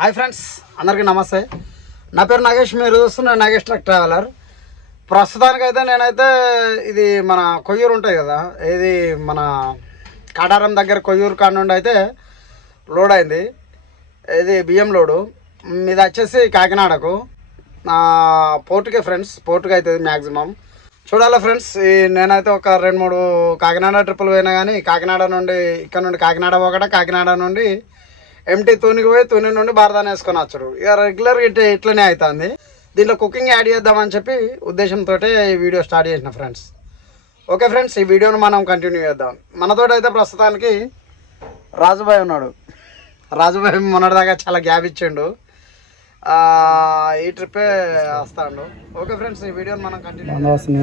Hi friends అందరికీ నమస్తే. నా పేరు నాగేష్ మీరు చూస్తున్న నాగేష్ ట్రక్ ట్రావెలర్. ప్రస్తుతానికైతే నేనైతే ఇది మన కొయ్యూరు ఉంటుంది కదా ఇది మన కాటారం దగ్గర కొయ్యూరు కాడ నుండి అయితే లోడ్ అయింది. ఇది బియ్యం లోడు. ఇది వచ్చేసి కాకినాడకు. పోర్టుకే ఫ్రెండ్స్ పోర్టుకి అవుతుంది మ్యాక్సిమం చూడాలి ఫ్రెండ్స్ ఈ నేనైతే ఒక రెండు మూడు కాకినాడ ట్రిప్పులు పోయినా కానీ కాకినాడ నుండి ఇక్కడ నుండి కాకినాడ ఒకట కాకినాడ నుండి ఎంటీ తూనికి పోయి తూని నుండి భారతాన్ని వేసుకొని వచ్చాడు ఇక రెగ్యులర్ ఇట్లా ఇట్లనే అవుతుంది దీంట్లో కుకింగ్ యాడ్ చేద్దామని చెప్పి ఉద్దేశంతో ఈ వీడియో స్టార్ట్ చేసిన ఫ్రెండ్స్ ఓకే ఫ్రెండ్స్ ఈ వీడియోను మనం కంటిన్యూ చేద్దాం. మనతో అయితే ప్రస్తుతానికి రాజుభాయ్ ఉన్నాడు. రాజుభాయ్ మొన్నటిదాకా చాలా గ్యాప్ ఇచ్చిండు. ఈ ట్రిప్పే వస్తాడు. ఓకే ఫ్రెండ్స్ ఈ వీడియోని మనం కంటిన్యూ వస్తుంది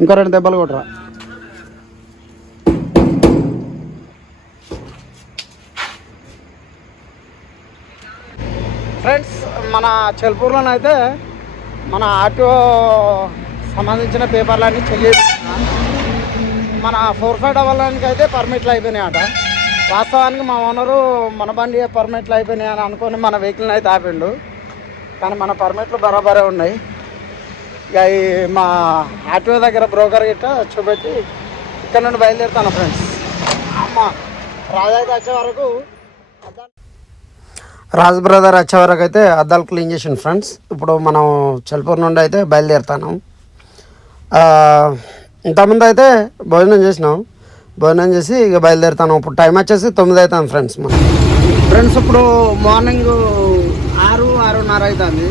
ఇంకో రెండు దెబ్బలు కొట్టరా ఫ్రెండ్స్ మన చెల్పూర్లోనైతే మన ఆటో సంబంధించిన పేపర్లన్నీ చెల్లి మన ఫోర్ ఫైవ్ డబల్ నైన్కి అయితే పర్మిట్లు అయిపోయినాయి అట వాస్తవానికి మా ఓనరు మన బండి పర్మిట్లు అయిపోయినాయి అని అనుకొని మన వెహికల్ని అయితే ఆపిండు. కానీ మన పర్మిట్లు బరాబరే ఉన్నాయి. ఇక ఈ మా ఆటో దగ్గర బ్రోకర్ గిట్ట చూపెట్టి ఇక్కడ నుండి బయలుదేరుతాను ఫ్రెండ్స్. అమ్మ రాజాకి వచ్చే వరకు రాజ్ బ్రదర్ వచ్చే వరకు అయితే అద్దాలు క్లీన్ చేసిన ఫ్రెండ్స్. ఇప్పుడు మనం చెల్పూర్ నుండి అయితే బయలుదేరుతాను. ఇంతకుముందు అయితే భోజనం చేసినాం. భోజనం చేసి ఇక బయలుదేరుతాను. ఇప్పుడు టైం వచ్చేసి తొమ్మిది అవుతుంది ఫ్రెండ్స్ మనం ఫ్రెండ్స్ ఇప్పుడు మార్నింగ్ ఆరు ఆరున్నర అవుతుంది.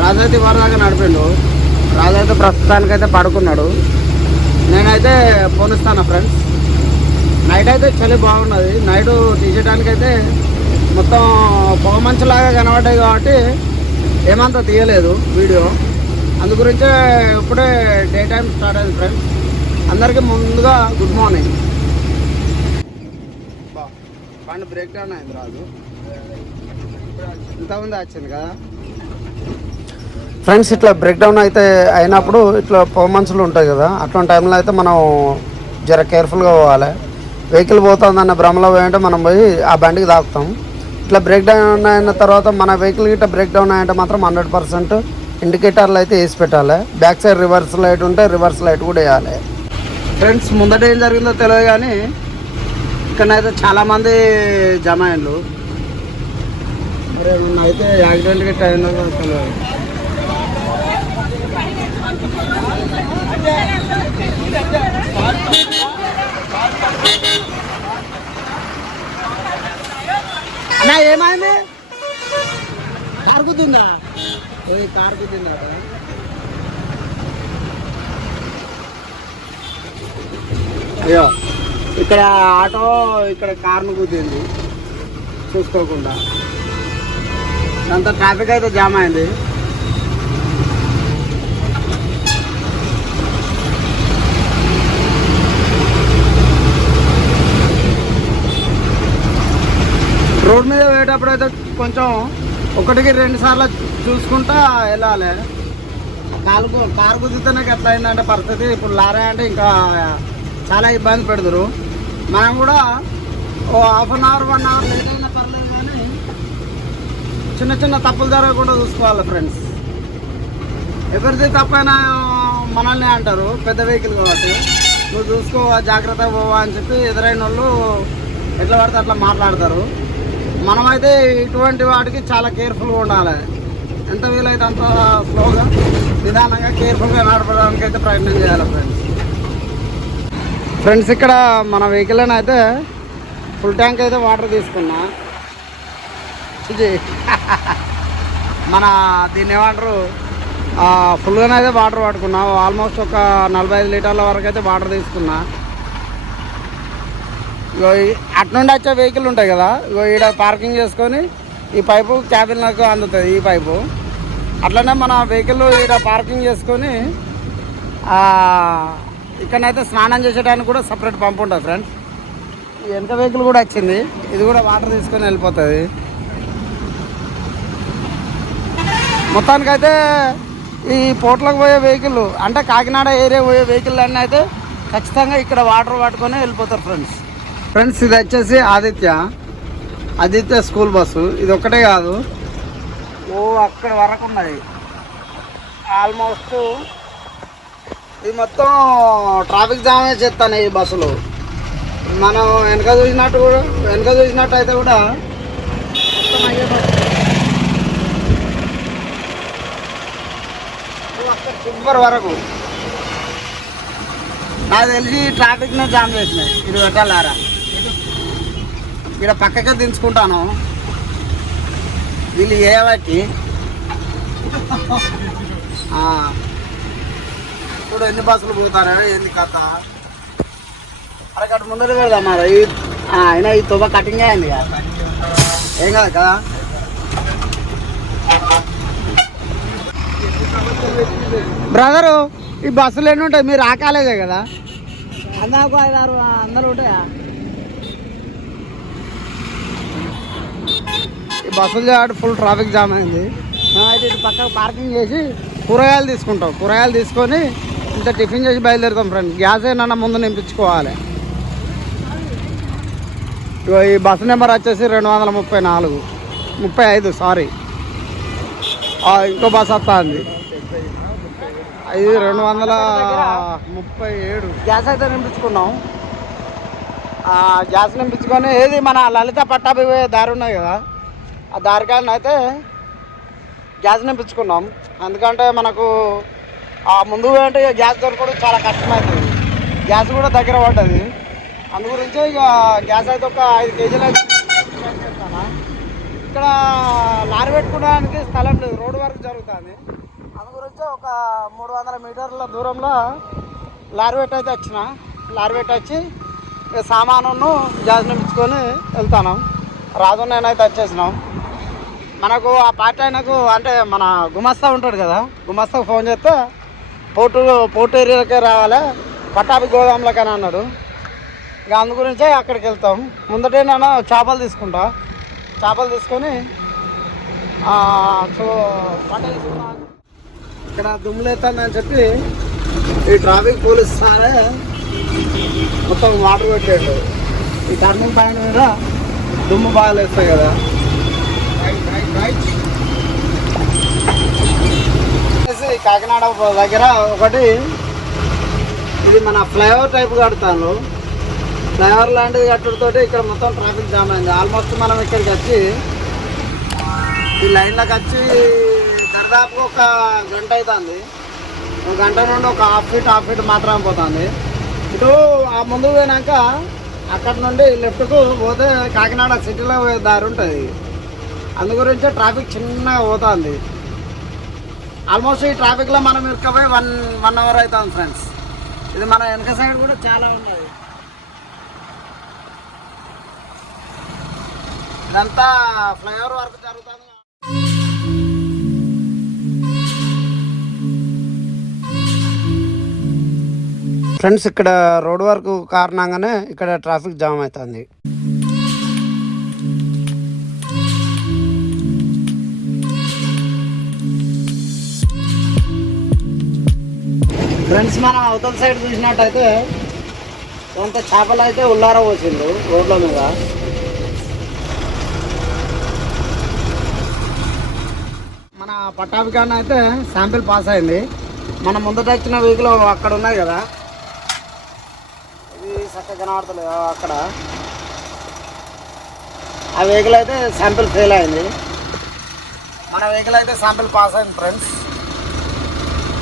రాజైతే ఇవ్వదాకా నడిపిండు. రాజైతే ప్రస్తుతానికైతే పడుకున్నాడు. నేనైతే పోనిస్తాను ఫ్రెండ్స్. నైట్ అయితే చలి బాగున్నది. నైట్ తీసేయడానికైతే మొత్తం పొగమంచులాగా కనబడ్డాయి కాబట్టి ఏమంత తీయలేదు వీడియో. అందు గురించే ఇప్పుడే డే టైం స్టార్ట్ అయింది ఫ్రెండ్స్. అందరికీ ముందుగా గుడ్ మార్నింగ్. బా బండి బ్రేక్ డౌన్ అయింది రాజు. ఇంతకుముందు వచ్చింది కదా? ఫ్రెండ్స్ ఇట్లా బ్రేక్ డౌన్ అయితే అయినప్పుడు ఇట్లా పొగమంచులు ఉంటాయి కదా అట్లాంటి టైంలో అయితే మనం జర కేర్ఫుల్గా పోవాలి. వెహికల్ పోతుందన్న భ్రమలో పోయంటే మనం పోయి ఆ బండికి దాకుతాం ఇట్లా బ్రేక్ డౌన్ అయిన తర్వాత మన వెహికల్ గిట్ట బ్రేక్ డౌన్ అయ్యంటే మాత్రం హండ్రెడ్ పర్సెంట్ ఇండికేటర్లు అయితే వేసి పెట్టాలి. బ్యాక్ సైడ్ రివర్స్ లైట్ ఉంటే రివర్స్ లైట్ కూడా వేయాలి. ఫ్రెండ్స్ ముందట ఏం జరిగిందో తెలియదు కానీ ఇక్కడనైతే చాలామంది జమ అయ్యారు మరి అయితే యాక్సిడెంట్ గిట్ట అయిందో కూడా తెలియదు. అన్నా ఏమైంది? కారుకుతుందా గుద్దిందా? ఓయ్ గుద్దిందా అయ్యో ఇక్కడ ఆటో ఇక్కడ కార్ను గుద్దింది. చూసుకోకుండా. అంత ట్రాఫిక్ అయితే జామ్ అయింది. రోడ్ మీద పోయేటప్పుడు అయితే కొంచెం ఒకటికి రెండు సార్లు చూసుకుంటా వెళ్ళాలి. కాలు కారు కుదిరితేనే ఎట్లా అయిందంటే పరిస్థితి. ఇప్పుడు లారీ అంటే ఇంకా చాలా ఇబ్బంది పెడతారు మనం కూడా ఓ half an hour one hour late అయినా పర్లేదు కానీ చిన్న చిన్న తప్పులు జరగకుండా చూసుకోవాలి ఫ్రెండ్స్. ఎవరిది తప్పైనా మనల్ని అంటారు పెద్ద వెహికల్ కాబట్టి. నువ్వు చూసుకో జాగ్రత్తగా పోవా అని చెప్పి ఎదురైన వాళ్ళు ఎట్లా పడితే అట్లా మాట్లాడతారు. మనమైతే ఇటువంటి వాటికి చాలా కేర్ఫుల్గా ఉండాలి. ఎంత వీలైతే అంత స్లోగా నిదానంగా కేర్ఫుల్గా నడపడానికి అయితే ప్రయత్నం చేయాలి ఫ్రెండ్స్. ఫ్రెండ్స్ ఇక్కడ మన వెహికల్ అయితే ఫుల్ ట్యాంక్ అయితే వాటర్ తీసుకున్నా. ఇది మన దీన్ని ఏమంటారు? ఫుల్గానే అయితే వాటర్ పట్టుకున్నా ఆల్మోస్ట్ ఒక నలభై ఐదు లీటర్ల వరకు అయితే వాటర్ తీసుకున్నా. ఇగో ఈ- అటు నుండి వచ్చే వెహికల్ ఉంటాయి కదా ఇగో ఈడ పార్కింగ్ చేసుకొని ఈ పైపు క్యాబిన్ నాకు అందుతుంది ఈ పైపు. అట్లనే మన వెహికల్ ఈడ పార్కింగ్ చేసుకొని ఇక్కడనైతే స్నానం చేసేటానికి కూడా సపరేట్ పంప్ ఉంటుంది ఫ్రెండ్స్. వెనక వెహికల్ కూడా వచ్చింది ఇది కూడా వాటర్ తీసుకొని వెళ్ళిపోతుంది. మొత్తానికైతే ఈ పోట్లకు పోయే వెహికల్ అంటే కాకినాడ ఏరియా పోయే వెహికల్ అన్నీ అయితే ఖచ్చితంగా ఇక్కడ వాటర్ పట్టుకొని వెళ్ళిపోతారు ఫ్రెండ్స్. ఫ్రెండ్స్ ఇది వచ్చేసి ఆదిత్య. ఆదిత్య స్కూల్ బస్సు ఇది ఒక్కటే కాదు. ఓ అక్కడ వరకు ఉన్నది. ఆల్మోస్ట్ ఇది మొత్తం ట్రాఫిక్ జామ్ చేస్తాను ఈ బస్సులు మనం వెనక చూసినట్టు కూడా వెనక చూసినట్టు అయితే కూడా మొత్తం అయ్యే బస్సు ఓ అక్కడ చివరి వరకు. నాకు తెలిసి ట్రాఫిక్నే జామ్ చేసినాయి. ఇది పెట్టాలారా? ఇక్కడ పక్కకే దించుకుంటాను. వీళ్ళు ఏవకి ఇప్పుడు ఎన్ని బస్సులు పోతారా? ఏంది కథ? అరే ముందర పెడదాం మరి. ఈ- అయినా ఈ తువ్వ కటింగ్ అయింది కదా. ఏం కాదు కదా? బ్రదరు ఈ బస్సులు ఎన్ని ఉంటాయి? మీరు ఆకాలేదే కదా? అందాకు ఐదు ఆరు ఉంటాయా? బస్సులు చేయడం ఫుల్ ట్రాఫిక్ జామ్ అయింది. అయితే ఇటు పక్కకు పార్కింగ్ చేసి కూరగాయలు తీసుకుంటాం. కూరగాయలు తీసుకొని ఇంత టిఫిన్ చేసి బయలుదేరుతాం ఫ్రెండ్ గ్యాస్ ఏమన్నా ముందు నింపించుకోవాలి. ఈ బస్సు నెంబర్ వచ్చేసి రెండు వందల ముప్పై నాలుగు. ముప్పై ఐదు సారీ ఇంకో బస్ వస్తుంది. ఇది రెండు వందల ముప్పై ఏడు. గ్యాస్ అయితే నింపించుకున్నాం. గ్యాస్ నింపించుకొని ఏది మన లలిత పట్టాభి దారి ఉన్నాయి కదా. ఆ దారికాయలను అయితే గ్యాస్ నింపించుకున్నాం. ఎందుకంటే మనకు ఆ ముందు అంటే గ్యాస్ దొరకడం చాలా కష్టమవుతుంది గ్యాస్ కూడా దగ్గర పడ్డది. అందుగురించే ఇక గ్యాస్ అయితే ఒక ఐదు కేజీలు అయితే ఇక్కడ లారీ పెట్టుకోవడానికి స్థలం లేదు రోడ్డు వరకు జరుగుతుంది. అందు గురించి ఒక మూడు వందల మీటర్ల దూరంలో లారీ పెట్టి అయితే వచ్చిన. లారీ పెట్టి వచ్చి ఇక సామాను గ్యాస్ నింపించుకొని వెళ్తాను. రాజు నేనైతే వచ్చేసినాం. మనకు ఆ పార్టీ ఆయనకు అంటే మన గుమస్తా ఉంటాడు కదా గుమస్తాకు ఫోన్ చేస్తే పోర్టు పోర్టు ఏరియాకే రావాలి పట్టాభి గోదాంలోకి అని అన్నాడు. ఇక అందు గురించే అక్కడికి వెళ్తాం. ముందటే నేను చేపలు తీసుకుంటా. చేపలు తీసుకొని ఆ, చూ వంట తీసుకున్నా ఇక్కడ దుమ్ములేస్తుందని చెప్పి ఈ ట్రాఫిక్ పోలీస్ సారే మొత్తం వాటర్ పెట్టాడు ఈ టర్నింగ్ పాయింట్ మీద దుమ్ము బాగా లేస్తాయి కదా. కాకినాడ దగ్గర ఒకటి ఇది మన ఫ్లైఓవర్ టైప్ కడతాను. ఫ్లైఓవర్ లాంటిది కట్టడంతో ఇక్కడ మొత్తం ట్రాఫిక్ జామ్ అయింది. ఆల్మోస్ట్ మనం ఇక్కడికి వచ్చి ఈ లైన్లోకి వచ్చి దాదాపు ఒక గంట అవుతుంది. ఒక గంట నుండి ఒక హాఫ్ ఫీట్ హాఫ్ ఫీట్ మాత్రమే పోతుంది. ఇటు ఆ ముందు పోయినాక అక్కడ నుండి లెఫ్ట్కు పోతే కాకినాడ సిటీలో పోయే దారి ఉంటుంది. అందుగురించే ట్రాఫిక్ చిన్నగా పోతుంది. ఆల్మోస్ట్ ఈ ట్రాఫిక్లో మనం ఇరుకపోయి వన్ వన్ అవర్ అవుతుంది ఫ్రెండ్స్. ఇది మన వెనక సైడ్ కూడా చాలా ఉన్నది. ఇదంతా ఫ్లైఓవర్ వరకు జరుగుతుంది. ఫ్రెండ్స్ ఇక్కడ రోడ్ వర్క్ కారణంగానే ఇక్కడ ట్రాఫిక్ జామ్ అవుతుంది ఫ్రెండ్స్ మనం అవతల సైడ్ చూసినట్టయితే కొంత చేపలు అయితే ఉల్లార పోసిండు రోడ్ల మీద. మన పట్టాభికాన్ని అయితే శాంపిల్ పాస్ అయింది. మన ముందట వచ్చిన వెహికల్ అక్కడ ఉన్నాయి కదా. ఇది చక్కగా కనబడతలేదు అక్కడ. ఆ వెహికల్ అయితే శాంపిల్ ఫెయిల్ అయింది. మన వెహికల్ అయితే శాంపిల్ పాస్ అయింది ఫ్రెండ్స్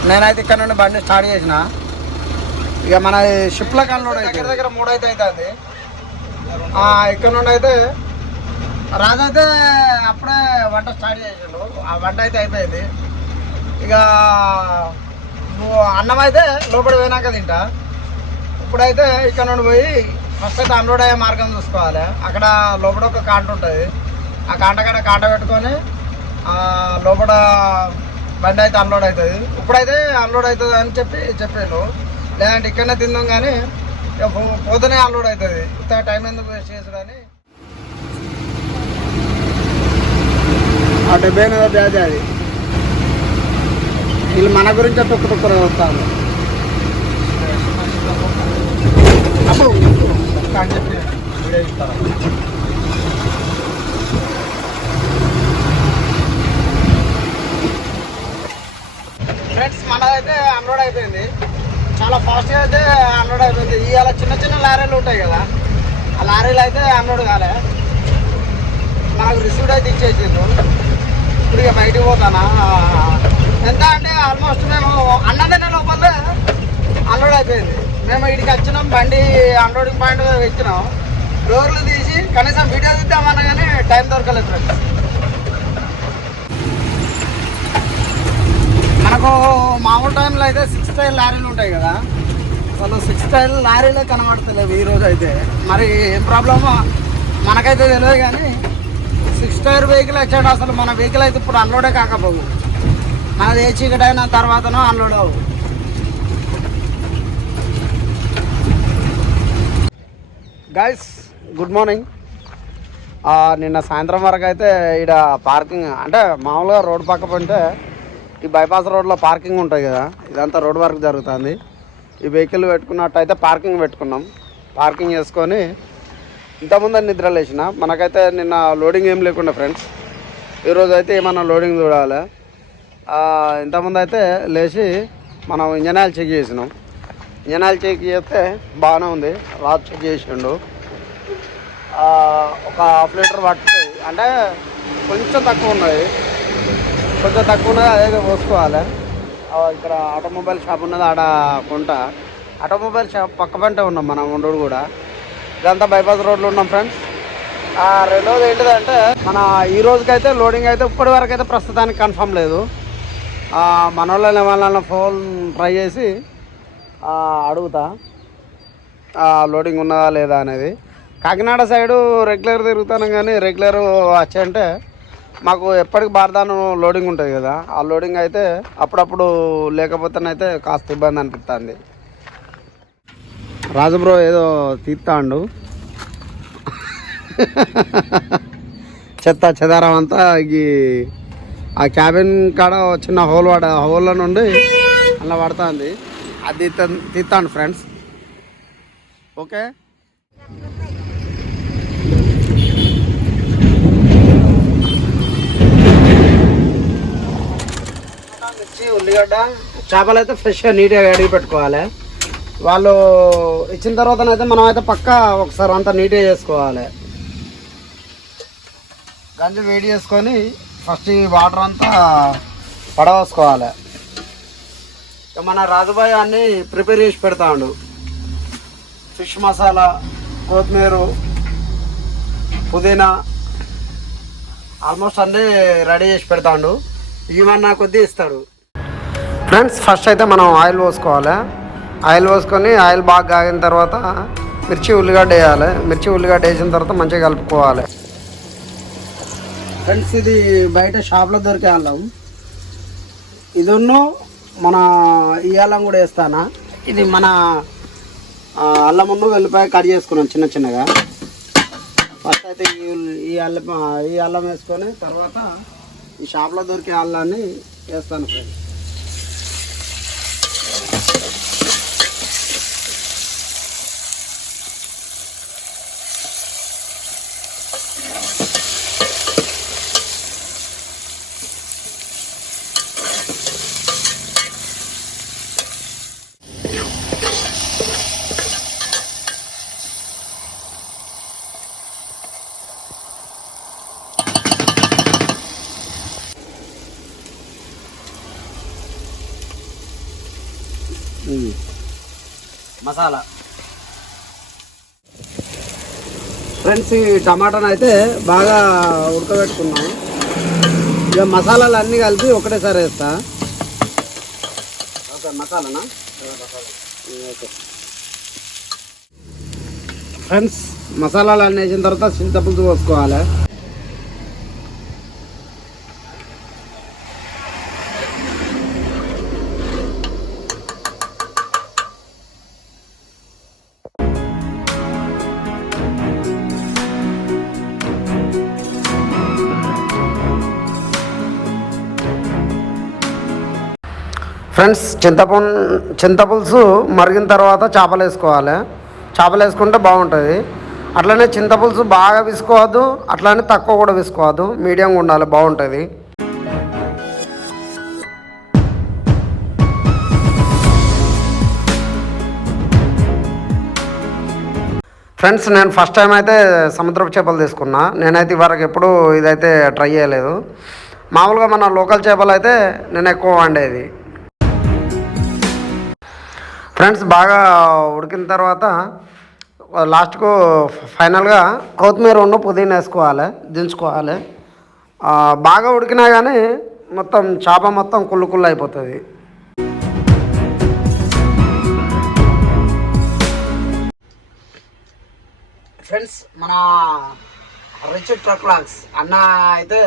నేనైతే ఇక్కడ నుండి బండి స్టార్ట్ చేసిన. ఇక మన షిప్ల కన్లోడ్ దగ్గర దగ్గర మూడు అయితే అవుతుంది ఇక్కడ నుండి అయితే రాజు అయితే అప్పుడే వంట స్టార్ట్ చేసిండు. ఆ వంట అయితే అయిపోయింది. ఇక అన్నం అయితే లోపల పోయినాక తింటా. ఇప్పుడైతే ఇక్కడ నుండి పోయి ఫస్ట్ అయితే అన్లోడ్ అయ్యే మార్గం చూసుకోవాలి. అక్కడ లోపల ఒక కాంట ఉంటుంది. ఆ కాంట కాడ కాంట పెట్టుకొని లోపల బండి అయితే అన్లోడ్ అవుతుంది. ఇప్పుడైతే అన్లోడ్ అవుతుంది అని చెప్పి చెప్పాను లేదంటే ఇక్కడనే తిందాం కానీ పోతేనే అన్లోడ్ అవుతుంది. ఇంత టైం ఎందుకు వేస్ట్ చేసుడని ఆ డెబ్బై ఎనిమిదో బ్యాచ్ అది. వీళ్ళు మన గురించి తొక్కు తొక్కురు వస్తారు. ఒక్క అని చెప్పి వీడియో ఇస్తారా ఫ్రెండ్స్ మనదైతే అన్లోడ్ అయిపోయింది. చాలా ఫాస్ట్గా అయితే అన్లోడ్ అయిపోయింది. ఇవాళ చిన్న చిన్న లారీలు ఉంటాయి కదా ఆ లారీలు అయితే అన్లోడ్ కాలే. నాకు రిసీవ్డ్ అయితే ఇచ్చేసిండ్రు. ఇప్పుడు ఇక బయటికి పోతానా? ఎంత అంటే ఆల్మోస్ట్ మేము అన్నదిన లోపల అన్లోడ్ అయిపోయింది. మేము ఇక్కడికి వచ్చినాం బండి అన్లోడింగ్ పాయింట్ ఎక్కినాం డోర్లు తీసి కనీసం వీడియో తీద్దామన్నా కానీ టైం దొరకలేదు ఫ్రెండ్స్ మనకు మామూలు టైంలో అయితే సిక్స్ టైర్ లారీలు ఉంటాయి కదా. అసలు సిక్స్ టైర్ లారీలే కనబడతలేవు ఈ రోజు అయితే. మరి ఏం ప్రాబ్లమో మనకైతే తెలియదు కానీ సిక్స్ టైర్ వెహికల్ వచ్చాడు అసలు మన వెహికల్ అయితే ఇప్పుడు అన్లోడే కాకపోవు. మనది ఏ చీకటి అయిన తర్వాతనో అన్లోడ్ అవ్వు గైస్ గుడ్ మార్నింగ్ నిన్న సాయంత్రం వరకు అయితే ఇక్కడ పార్కింగ్ అంటే మామూలుగా రోడ్ పక్క పంటే ఈ బైపాస్ రోడ్లో పార్కింగ్ ఉంటుంది కదా ఇదంతా రోడ్ వర్క్ జరుగుతుంది. ఈ వెహికల్ పెట్టుకున్నట్టయితే పార్కింగ్ పెట్టుకున్నాం. పార్కింగ్ చేసుకొని ఇంతకుముందు నిద్ర లేచిన మనకైతే నిన్న లోడింగ్ ఏం లేకుండా ఫ్రెండ్స్ ఈరోజు అయితే ఏమన్నా లోడింగ్ చూడాలి? ఇంతకుముందు అయితే లేచి మనం ఇంజన్ ఆయిల్ చెక్ చేసినాం. ఇంజన్ ఆయిల్ చెక్ చేస్తే బాగానే ఉంది. రాడ్ చెక్ చేసిండు. ఒక హాఫ్ లీటర్ పట్టుతాయి అంటే కొంచెం తక్కువ ఉన్నాయి. కొంచెం తక్కువ ఉన్నది అదే పోసుకోవాలి. ఇక్కడ ఆటోమొబైల్ షాప్ ఉన్నది ఆడ కొంట. ఆటోమొబైల్ షాప్ పక్క పంటే ఉన్నాం మనం ఉండడు కూడా. ఇదంతా బైపాస్ రోడ్లో ఉన్నాం ఫ్రెండ్స్. ఆ, రెండోది ఏంటిదంటే మన ఈ రోజుకైతే లోడింగ్ అయితే ఇప్పటి వరకు అయితే ప్రస్తుతానికి కన్ఫర్మ్ లేదు. మన వాళ్ళని వాళ్ళని ఫోన్ ట్రై చేసి అడుగుతా. లోడింగ్ ఉన్నదా లేదా అనేది. కాకినాడ సైడు రెగ్యులర్ తిరుగుతాను కానీ రెగ్యులర్ వచ్చాయంటే మాకు ఎప్పటికి బార్దాను లోడింగ్ ఉంటుంది కదా. ఆ లోడింగ్ అయితే అప్పుడప్పుడు లేకపోతేనైతే కాస్త ఇబ్బంది అనిపిస్తుంది రాజు బ్రో ఏదో తీస్తాండు చెత్త చెదారం అంతా ఈ ఆ క్యాబిన్ కాడ చిన్న హోల్ పడ హోల్లో నుండి అలా పడుతుంది. అది తీత్తా- తీస్తాను ఫ్రెండ్స్ ఓకే ఉల్లిగడ్డ చేపలు అయితే ఫ్రెష్గా నీట్గా కడిగి పెట్టుకోవాలి. వాళ్ళు ఇచ్చిన తర్వాతనైతే మనం అయితే పక్క ఒకసారి అంతా నీట్గా చేసుకోవాలి. గంజి వేడి చేసుకొని ఫస్ట్ ఈ వాటర్ అంతా పడవేసుకోవాలి. ఇక మన రాజుబాయ్ అన్ని ప్రిపేర్ చేసి పెడతాడు. ఫిష్ మసాలా కొత్తిమీర పుదీనా ఆల్మోస్ట్ అన్నీ రెడీ చేసి పెడతాడు. ఇవన్నా కొద్దీ ఇస్తాడు. ఫ్రెండ్స్ ఫస్ట్ అయితే మనం ఆయిల్ పోసుకోవాలి. ఆయిల్ పోసుకొని ఆయిల్ బాగా కాగిన తర్వాత మిర్చి ఉల్లిగడ్డ వేయాలి. మిర్చి ఉల్లిగడ్డ వేసిన తర్వాత మంచిగా కలుపుకోవాలి. ఫ్రెండ్స్ ఇది బయట షాప్లో దొరికే అల్లం. ఇది మన ఈ అల్లం కూడా వేస్తానా? ఇది మన ఆ, అల్లం వెల్లిపాయ కట్ చేసుకున్నాం చిన్న చిన్నగా. ఫస్ట్ అయితే ఈ ఈ అల్లం ఈ అల్లం వేసుకొని తర్వాత ఈ షాప్లో దొరికే అల్లాన్ని వేస్తాను ఫ్రెండ్స్ ఇది. మసాలా. ఫ్రెండ్స్ ఈ టమాటాను అయితే బాగా ఉడకబెట్టుకున్నాం ఇక మసాలాలు అన్నీ కలిపి ఒకటేసారి వేస్తా. ఓకే మసాలానా? ఓకే. ఫ్రెండ్స్ మసాలాలు అన్నీ వేసిన తర్వాత చింతపులుసు పోసుకోవాలి. ఫ్రెండ్స్ చింతపండు చింతపులుసు మరిగిన తర్వాత చేపలు వేసుకోవాలి చేపలు వేసుకుంటే బాగుంటుంది. అట్లనే చింతపులుసు బాగా విసుకోవద్దు అట్లనే తక్కువ కూడా విసుకోవద్దు. మీడియంగా ఉండాలి బాగుంటుంది. ఫ్రెండ్స్ నేను ఫస్ట్ టైం అయితే సముద్రపు చేపలు తీసుకున్నా. నేనైతే ఇవరకు ఎప్పుడు ఇదైతే ట్రై చేయలేదు. మామూలుగా మన లోకల్ చేపలు అయితే నేను ఎక్కువ వండేది. ఫ్రెండ్స్ బాగా ఉడికిన తర్వాత లాస్ట్కు ఫైనల్గా కొత్తిమీర ఉన్న పుదీనా వేసుకోవాలి దించుకోవాలి. బాగా ఉడికినా కానీ మొత్తం చేప మొత్తం కుళ్ళు కుళ్ళు అయిపోతుంది. ఫ్రెండ్స్ మన రిచ్ ట్రక్లాక్స్ అన్న అయితే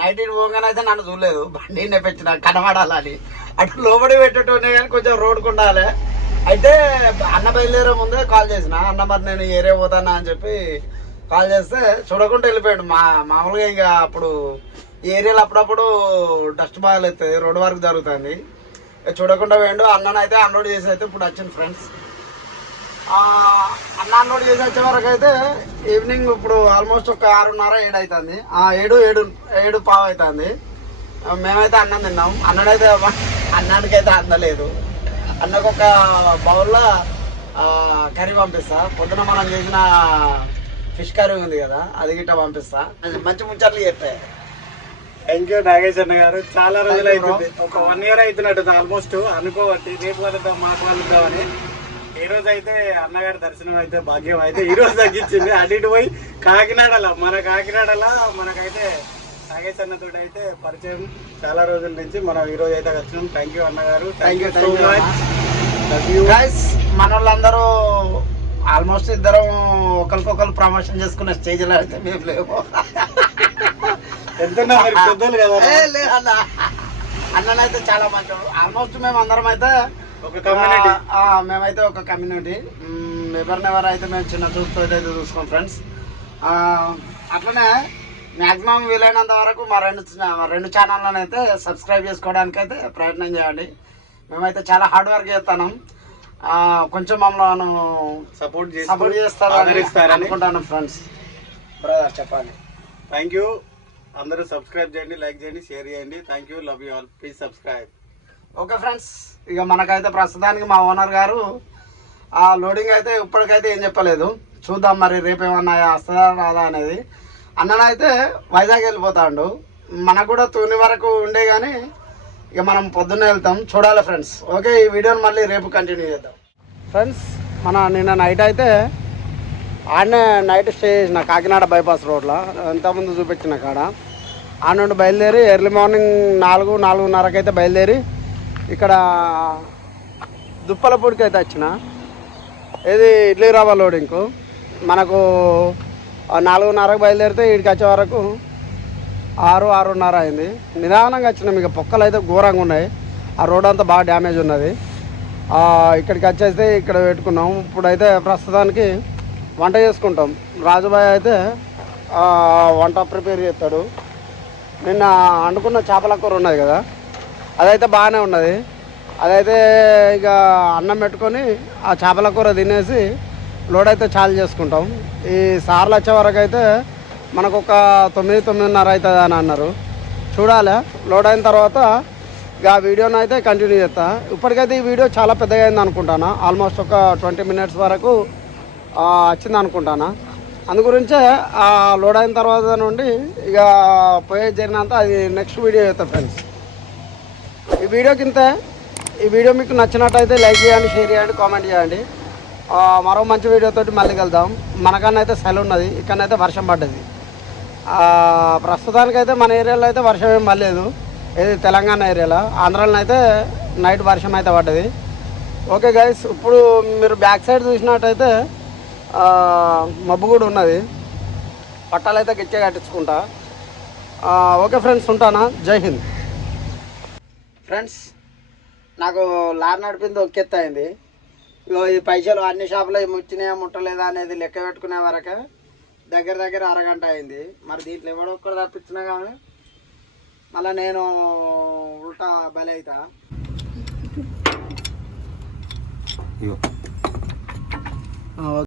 నైట్ ఇటు పోగానే అయితే నన్ను చూడలేదు. బండి నెప్పించిన కనబడాలని. అటు లోబడి పెట్టేటోనే కానీ కొంచెం రోడ్డుకు ఉండాలి. అయితే అన్న బయలుదేరే ముందే కాల్ చేసిన అన్న మరి నేను ఈ ఏరియా పోతానా అని చెప్పి కాల్ చేస్తే చూడకుండా వెళ్ళిపోయాడు. మా మామూలుగా ఇంకా అప్పుడు ఈ ఏరియాలో అప్పుడప్పుడు డస్ట్ బాగా అవుతాయి రోడ్డు వరకు జరుగుతుంది. చూడకుండా పోయిండు. అన్ననైతే అన్లోడ్ చేసి అయితే ఇప్పుడు వచ్చింది ఫ్రెండ్స్. అన్న అన్లోడ్ చేసి వచ్చే వరకు అయితే ఈవినింగ్ ఇప్పుడు ఆల్మోస్ట్ ఒక ఆరున్నర ఏడు అవుతుంది ఏడు ఏడు ఏడు పావు అవుతుంది మేమైతే అన్నం తిన్నాం. అన్నడైతే అన్నానికి అయితే అందలేదు అన్నకు ఒక బౌల్లో కర్రీ పంపిస్తా. పొద్దున మనం చేసిన ఫిష్ కర్రీ ఉంది కదా అది గిట్ట పంపిస్తా. అది మంచి ముచ్చట్లు చెప్పాయి థ్యాంక్ యూ నాగేష్ అన్న గారు. చాలా రోజులు అవుతుంది ఒక వన్ ఇయర్ అవుతున్నట్టు ఆల్మోస్ట్ అనుకోబట్టి రేపు కలుద్దాం మాట కలుద్దామని ఈ రోజు అయితే అన్నగారి దర్శనం అయితే భాగ్యం. అయితే ఈ రోజు తగ్గించింది. అటు ఇటు పోయి కాకినాడలో మన కాకినాడలో మనకైతే నాగేష్ అన్నతో అయితే పరిచయం చాలా రోజుల నుంచి మనం ఈ రోజు అయితే వచ్చినాం థ్యాంక్ యూ అన్నగారు. థ్యాంక్ యూ సో మచ్ మన వాళ్ళందరూ ఆల్మోస్ట్ ఇద్దరం ఒకరికొకరు ప్రమోషన్ చేసుకునే స్టేజ్లో అయితే మేము లేవు ఎంత కదా. లే అన్ననైతే చాలా మంచి ఆల్మోస్ట్ మేము అందరం అయితే ఒక కమ్యూనిటీ మేమైతే ఒక కమ్యూనిటీ ఎవరినెవరు అయితే మేము చిన్న చూపుతో అయితే చూసుకోం ఫ్రెండ్స్ అట్లనే మ్యాక్సిమం వీలైనంత వరకు మా రెండు రెండు ఛానళ్ళని అయితే సబ్స్క్రైబ్ చేసుకోవడానికి అయితే ప్రయత్నం చేయండి. మేమైతే చాలా హార్డ్ వర్క్ చేస్తున్నాం. ఆ, కొంచెం మమ్మల్ని సపోర్ట్ చేసి సపోర్ట్ చేస్తారని ఆదరిస్తారని అనుకుంటాను ఫ్రెండ్స్ బ్రదర్ చెప్పాలి. థ్యాంక్ యూ అందరూ సబ్స్క్రైబ్ చేయండి లైక్ చేయండి షేర్ చేయండి. Thank you love you all please subscribe okay friends ఇక మనకైతే ప్రస్తుతానికి మా ఓనర్ గారు ఆ లోడింగ్ అయితే ఇప్పటికైతే ఏం చెప్పలేదు. చూద్దాం మరి రేపు ఏమన్నా వస్తుందా రాదా అనేది. అన్ననైతే వైజాగ్ వెళ్ళిపోతాడు. మనకు కూడా తూని వరకు ఉండే కానీ ఇక మనం పొద్దున్నే వెళ్తాం. చూడాలి ఫ్రెండ్స్. ఓకే ఈ వీడియోని మళ్ళీ రేపు కంటిన్యూ చేద్దాం. ఫ్రెండ్స్ మన నిన్న నైట్ అయితే ఆడనే నైట్ స్టే చేసిన కాకినాడ బైపాస్ రోడ్లో ఎంతమంది చూపించిన కాడ. ఆ నుండి బయలుదేరి ఎర్లీ మార్నింగ్ నాలుగు నాలుగున్నరకు అయితే బయలుదేరి ఇక్కడ దుప్పలపూడికి అయితే వచ్చిన. ఇది ఇడ్లీ రవ్వ లోడింగ్ మనకు నాలుగున్నరకు బయలుదేరితే ఇక్కడికి వచ్చే వరకు ఆరు ఆరున్నర అయింది. నిదానంగా వచ్చినాం. ఇక పొక్కలు అయితే ఘోరంగా ఉన్నాయి. ఆ రోడ్ అంతా బాగా డ్యామేజ్ ఉన్నది. ఇక్కడికి వచ్చేస్తే ఇక్కడ పెట్టుకున్నాం. ఇప్పుడైతే ప్రస్తుతానికి వంట చేసుకుంటాం. రాజుబాయ్ అయితే వంట ప్రిపేర్ చేస్తాడు. నిన్న వండుకున్న చేపల కూర ఉన్నది కదా అదైతే బాగానే ఉన్నది. అదైతే ఇక అన్నం పెట్టుకొని ఆ చేపల కూర తినేసి లోడ్ అయితే చాలు చేసుకుంటాం. ఈ సార్లు వచ్చే వరకు అయితే మనకు ఒక తొమ్మిది తొమ్మిదిన్నర అవుతుంది అని అన్నారు. చూడాలి లోడ్ అయిన తర్వాత ఇక ఆ వీడియోని అయితే కంటిన్యూ చేస్తా. ఇప్పటికైతే ఈ వీడియో చాలా పెద్దగా అయింది అనుకుంటాను? ఆల్మోస్ట్ ఒక ట్వంటీ మినిట్స్ వరకు వచ్చింది అనుకుంటాను? అందు గురించే ఆ లోడ్ అయిన తర్వాత నుండి ఇక పోయే జరిగినంత అది నెక్స్ట్ వీడియో చేస్తా ఫ్రెండ్స్ ఈ వీడియో కింద ఈ వీడియో మీకు నచ్చినట్టయితే లైక్ చేయండి షేర్ చేయండి కామెంట్ చేయండి. మరో మంచి వీడియోతో మళ్ళీ కలుద్దాం. మనకన్నా అయితే సెల్ ఉన్నది ఇక్కడనైతే వర్షం పడ్డది. ప్రస్తుతానికైతే మన ఏరియాలో అయితే వర్షం ఏం పడలేదు. ఇది తెలంగాణ ఏరియాలో. ఆంధ్రాలో అయితే నైట్ వర్షం అయితే పడ్డది. ఓకే గైస్ ఇప్పుడు మీరు బ్యాక్ సైడ్ చూసినట్టయితే మబ్బు కూడా ఉన్నది. పట్టాలు అయితే గట్టిగా కట్టించుకుంటా. ఓకే ఫ్రెండ్స్ ఉంటానా? జై హింద్. ఫ్రెండ్స్ నాకు లారీ నడిపింది ఒక్కెత్త అయింది. ఇగో ఈ పైసలు అన్ని షాపులో ముట్టినాయా ముట్టలేదా అనేది లెక్క పెట్టుకునే వరకు దగ్గర దగ్గర అరగంట అయింది. మరి దీంట్లో ఎవడో ఒక్కడు తప్పించినా కానీ మళ్ళీ నేను ఉల్టా బలి అవుతా ఇగో.